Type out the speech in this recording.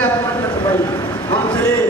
করে আপনার কাছে পাই না আমার